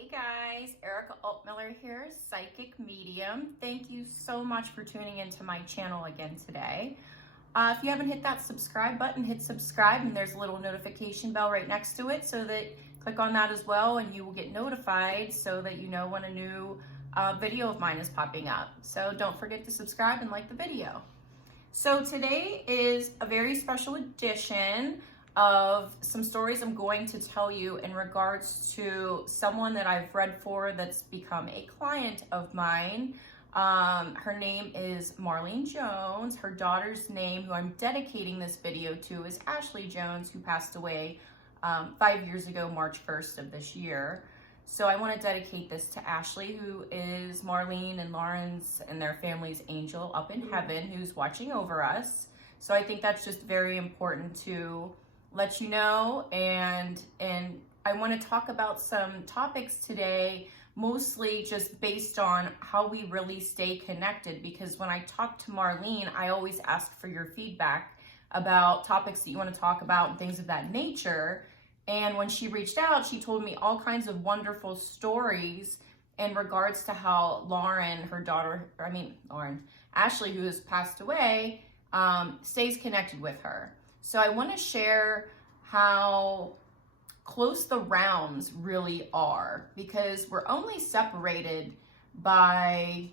Hey guys, Erica Altmiller here, Psychic Medium. Thank you so much for tuning into my channel again today. If you haven't hit that subscribe button, hit subscribe, and there's a little notification bell right next to it, so that click on that as well and you will get notified so that you know when a new video of mine is popping up. So don't forget to subscribe and like the video. So today is a very special edition of some stories I'm going to tell you in regards to someone that I've read for that's become a client of mine. Her name is Marlene Jones. Her daughter's name, who I'm dedicating this video to, is Ashley Jones, who passed away 5 years ago, March 1st of this year. So I want to dedicate this to Ashley, who is Marlene and Lauren's and their family's angel up in heaven, who's watching over us. So I think that's just very important to let you know, and I want to talk about some topics today, mostly just based on how we really stay connected, because when I talk to Marlene, I always ask for your feedback about topics that you want to talk about and things of that nature. And when she reached out, she told me all kinds of wonderful stories in regards to how Lauren, her daughter, Ashley, who has passed away, stays connected with her. So I want to share how close the rounds really are, because we're only separated by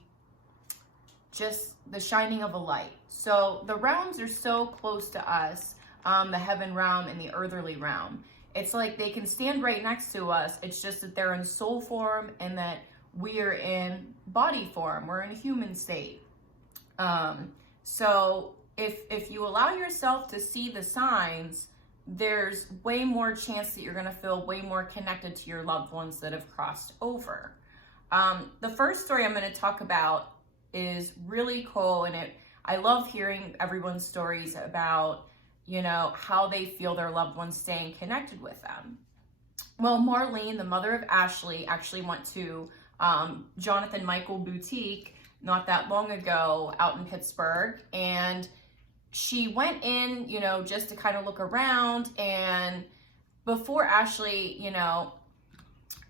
just the shining of a light. So the realms are so close to us, the heaven realm and the earthly realm. It's like they can stand right next to us. It's just that they're in soul form and that we are in body form. We're in a human state. So if you allow yourself to see the signs, there's way more chance that you're going to feel way more connected to your loved ones that have crossed over. The first story I'm going to talk about is really cool, and I love hearing everyone's stories about, you know, how they feel their loved ones staying connected with them. Well, Marlene, the mother of Ashley, actually went to Jonathan Michael Boutique not that long ago out in Pittsburgh, and she went in, you know, just to kind of look around. And before Ashley, you know,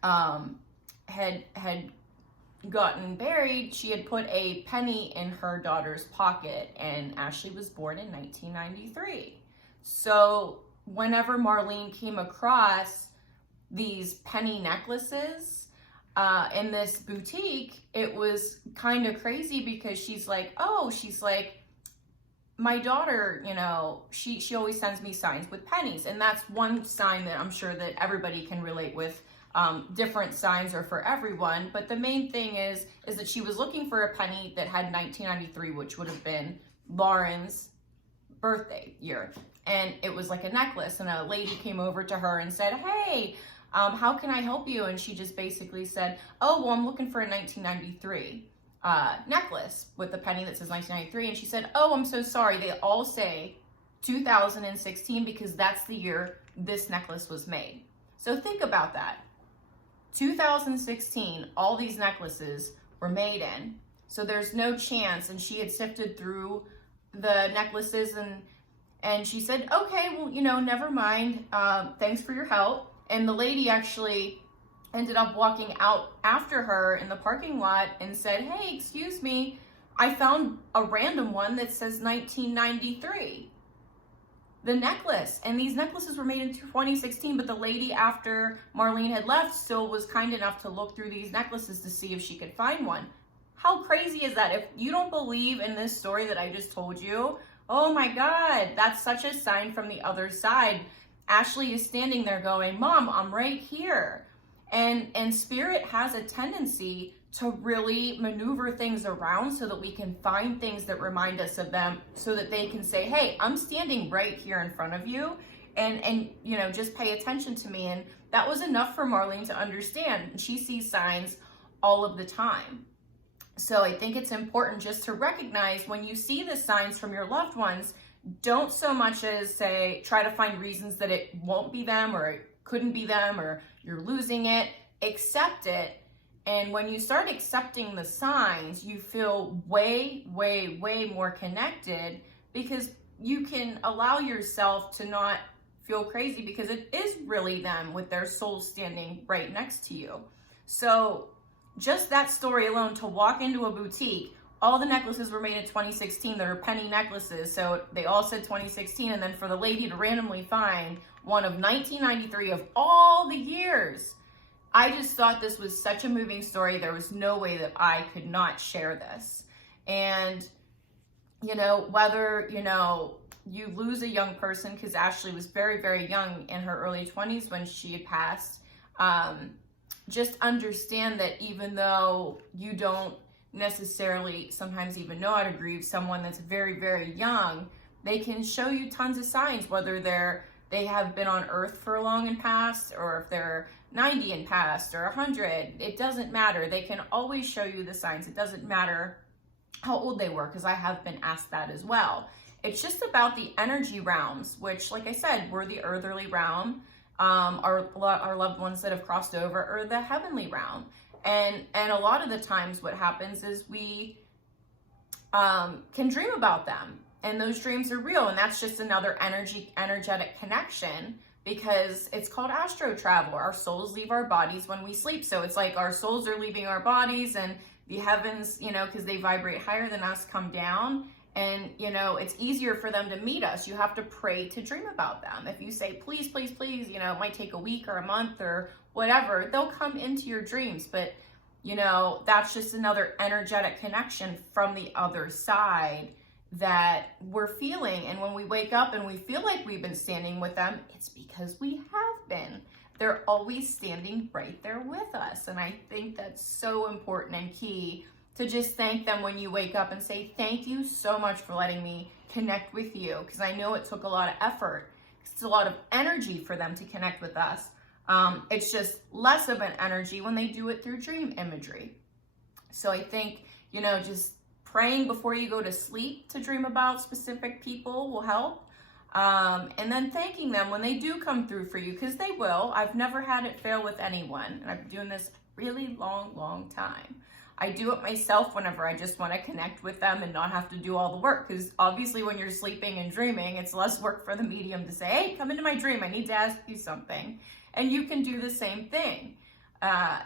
had gotten buried, she had put a penny in her daughter's pocket, and Ashley was born in 1993. So whenever Marlene came across these penny necklaces in this boutique, it was kind of crazy, because she's like, my daughter, you know, she always sends me signs with pennies. And that's one sign that I'm sure that everybody can relate with. Different signs are for everyone. But the main thing is that she was looking for a penny that had 1993, which would have been Lauren's birthday year. And it was like a necklace. And a lady came over to her and said, hey, how can I help you? And she just basically said, oh, well, I'm looking for a 1993 necklace with the penny that says 1993. And she said, oh, I'm so sorry. They all say 2016 because that's the year this necklace was made. So think about that. 2016, all these necklaces were made in. So there's no chance. And she had sifted through the necklaces, and she said, okay, well, you know, never mind. Thanks for your help. And the lady actually ended up walking out after her in the parking lot and said, hey, excuse me, I found a random one that says 1993. The necklace. And these necklaces were made in 2016, but the lady, after Marlene had left, still was kind enough to look through these necklaces to see if she could find one. How crazy is that? If you don't believe in this story that I just told you, oh my God, that's such a sign from the other side. Ashley is standing there going, Mom, I'm right here. And Spirit has a tendency to really maneuver things around so that we can find things that remind us of them, so that they can say, hey, I'm standing right here in front of you, and you know, just pay attention to me. And that was enough for Marlene to understand. She sees signs all of the time. So I think it's important just to recognize when you see the signs from your loved ones, don't so much as say, try to find reasons that it won't be them or it couldn't be them or you're losing it. Accept it. And when you start accepting the signs, you feel way, way, way more connected, because you can allow yourself to not feel crazy, because it is really them with their soul standing right next to you. So just that story alone, to walk into a boutique, all the necklaces were made in 2016. They were penny necklaces, so they all said 2016. And then for the lady to randomly find one of 1993 of all the years, I just thought this was such a moving story. There was no way that I could not share this. And, you know, whether, you know, you lose a young person, because Ashley was very, very young in her early 20s when she had passed, just understand that even though you don't necessarily sometimes even know how to grieve someone that's very, very young, they can show you tons of signs, whether they have been on earth for long and past, or if they're 90 and past, or 100. It doesn't matter. They can always show you the signs. It doesn't matter how old they were, because I have been asked that as well. It's just about the energy realms, which, like I said, we're the earthly realm. Our loved ones that have crossed over are the heavenly realm. And a lot of the times what happens is we can dream about them, and those dreams are real. And that's just another energetic connection, because it's called astro travel. Our souls leave our bodies when we sleep. So it's like our souls are leaving our bodies, and the heavens, you know, because they vibrate higher than us, come down. And, you know, it's easier for them to meet us. You have to pray to dream about them. If you say, please, please, please, you know, it might take a week or a month or whatever, they'll come into your dreams. But, you know, that's just another energetic connection from the other side that we're feeling. And when we wake up and we feel like we've been standing with them, it's because we have been. They're always standing right there with us. And I think that's so important and key, to just thank them when you wake up and say, thank you so much for letting me connect with you. Because I know it took a lot of effort. It's a lot of energy for them to connect with us. It's just less of an energy when they do it through dream imagery. So I think, you know, just praying before you go to sleep to dream about specific people will help. And then thanking them when they do come through for you, because they will. I've never had it fail with anyone. And I've been doing this really long time. I do it myself whenever I just want to connect with them and not have to do all the work, because obviously when you're sleeping and dreaming, it's less work for the medium to say, hey, come into my dream, I need to ask you something. And you can do the same thing.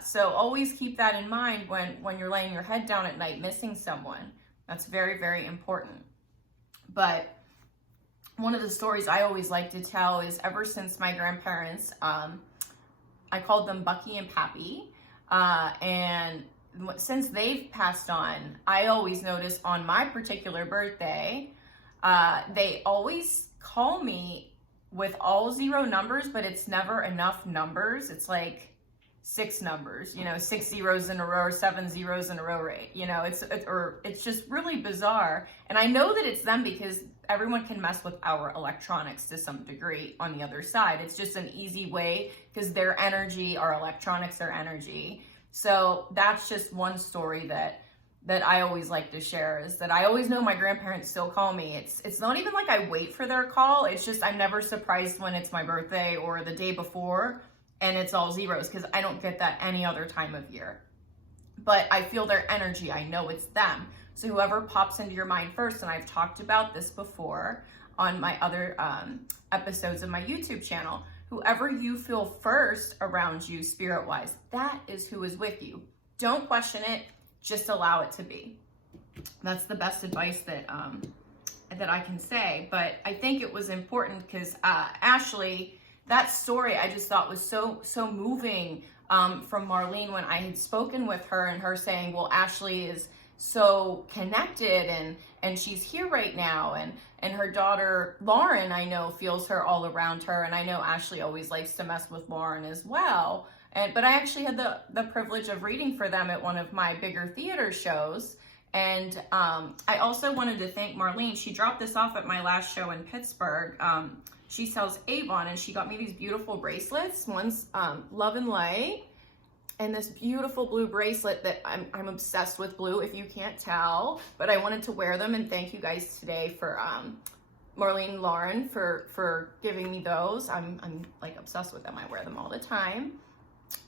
So always keep that in mind when you're laying your head down at night missing someone. That's very, very important. But one of the stories I always like to tell is, ever since my grandparents, I called them Bucky and Pappy, and since they've passed on, I always notice on my particular birthday, they always call me with all 0 numbers, but it's never enough numbers. It's like 6 numbers, you know, 6 zeros in a row, or 7 zeros in a row, right? You know, it's just really bizarre. And I know that it's them, because everyone can mess with our electronics to some degree on the other side. It's just an easy way, because their energy, our electronics are energy. So that's just one story that I always like to share, is that I always know my grandparents still call me. It's not even like I wait for their call. It's just I'm never surprised when it's my birthday or the day before and it's all zeros, because I don't get that any other time of year. But I feel their energy. I know it's them. So whoever pops into your mind first, and I've talked about this before on my other episodes of my YouTube channel, whoever you feel first around you spirit-wise, that is who is with you. Don't question it, just allow it to be. That's the best advice that I can say. But I think it was important, because Ashley, that story I just thought was so moving from Marlene, when I had spoken with her, and her saying, well, Ashley is so connected and she's here right now, and her daughter Lauren, I know, feels her all around her, and I know Ashley always likes to mess with Lauren as well. But I actually had the privilege of reading for them at one of my bigger theater shows. And I also wanted to thank Marlene. She dropped this off at my last show in Pittsburgh. She sells Avon, and she got me these beautiful bracelets. One's Love and Light, and this beautiful blue bracelet that I'm obsessed with blue, if you can't tell. But I wanted to wear them, and thank you guys today for Marlene Lauren for giving me those. I'm like obsessed with them. I wear them all the time.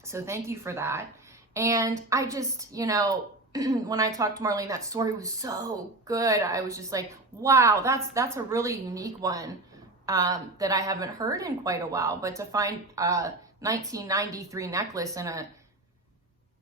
So thank you for that. And I just, you know, when I talked to Marlene, that story was so good. I was just like, wow, that's a really unique one that I haven't heard in quite a while. But to find a 1993 necklace in a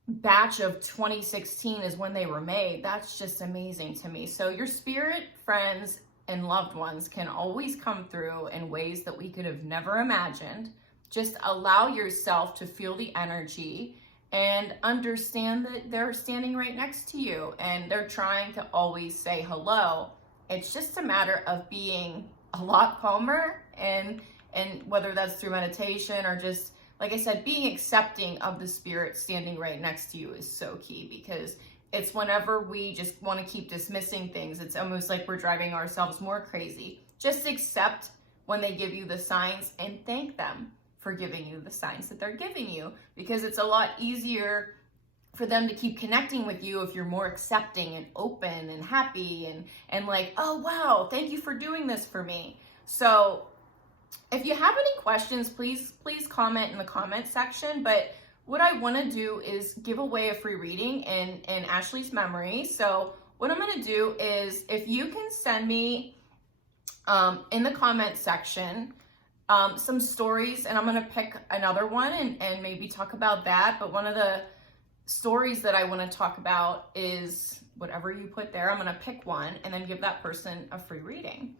batch of 2016 is when they were made. That's just amazing to me. So your spirit friends and loved ones can always come through in ways that we could have never imagined. Just allow yourself to feel the energy and understand that they're standing right next to you and they're trying to always say hello. It's just a matter of being a lot calmer, and whether that's through meditation or just, like I said, being accepting of the spirit standing right next to you is so key, because it's whenever we just want to keep dismissing things, it's almost like we're driving ourselves more crazy. Just accept when they give you the signs and thank them for giving you the signs that they're giving you, because it's a lot easier for them to keep connecting with you if you're more accepting and open and happy and like, oh wow, thank you for doing this for me. So if you have any questions, please comment in the comment section. But what I want to do is give away a free reading in Ashley's memory. So what I'm going to do is, if you can send me in the comment section some stories, and I'm going to pick another one and maybe talk about that. But one of the stories that I want to talk about is whatever you put there. I'm going to pick one and then give that person a free reading.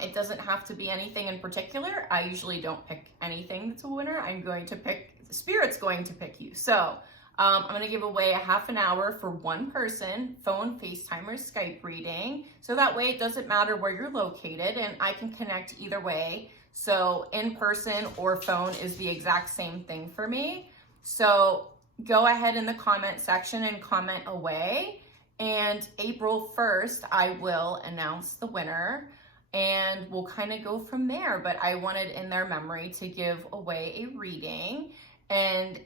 It doesn't have to be anything in particular. I usually don't pick anything that's a winner. I'm going to pick, Spirit's going to pick you. So I'm going to give away a half an hour for one person, phone, FaceTime, or Skype reading. So that way it doesn't matter where you're located and I can connect either way. So in person or phone is the exact same thing for me. So go ahead in the comment section and comment away. And April 1st, I will announce the winner and we'll kind of go from there. But I wanted in their memory to give away a reading and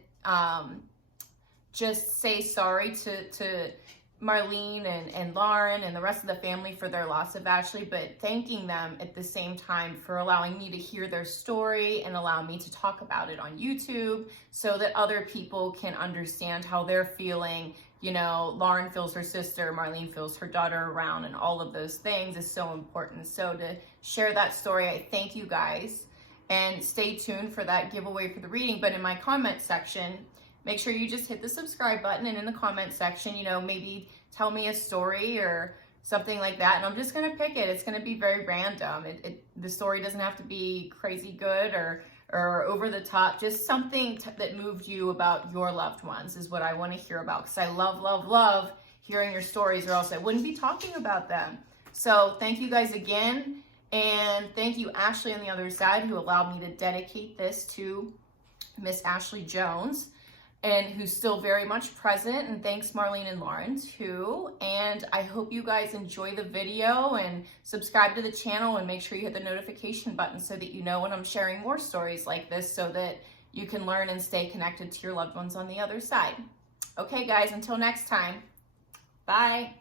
just say sorry to Marlene and Lauren and the rest of the family for their loss of Ashley, but thanking them at the same time for allowing me to hear their story and allow me to talk about it on YouTube so that other people can understand how they're feeling. You know, Lauren feels her sister, Marlene feels her daughter around, and all of those things is so important. So to share that story, I thank you guys, and stay tuned for that giveaway for the reading. But in my comment section, make sure you just hit the subscribe button, and in the comment section, you know, maybe tell me a story or something like that, and I'm just going to pick it. It's going to be very random. The story doesn't have to be crazy good or over the top. Just something that moved you about your loved ones is what I want to hear about, because I love hearing your stories, or else I wouldn't be talking about them. So thank you guys again, and thank you Ashley on the other side, who allowed me to dedicate this to Miss Ashley Jones, and who's still very much present. And thanks Marlene and Lauren too. And I hope you guys enjoy the video and subscribe to the channel, and make sure you hit the notification button so that you know when I'm sharing more stories like this, so that you can learn and stay connected to your loved ones on the other side. Okay guys, until next time, bye.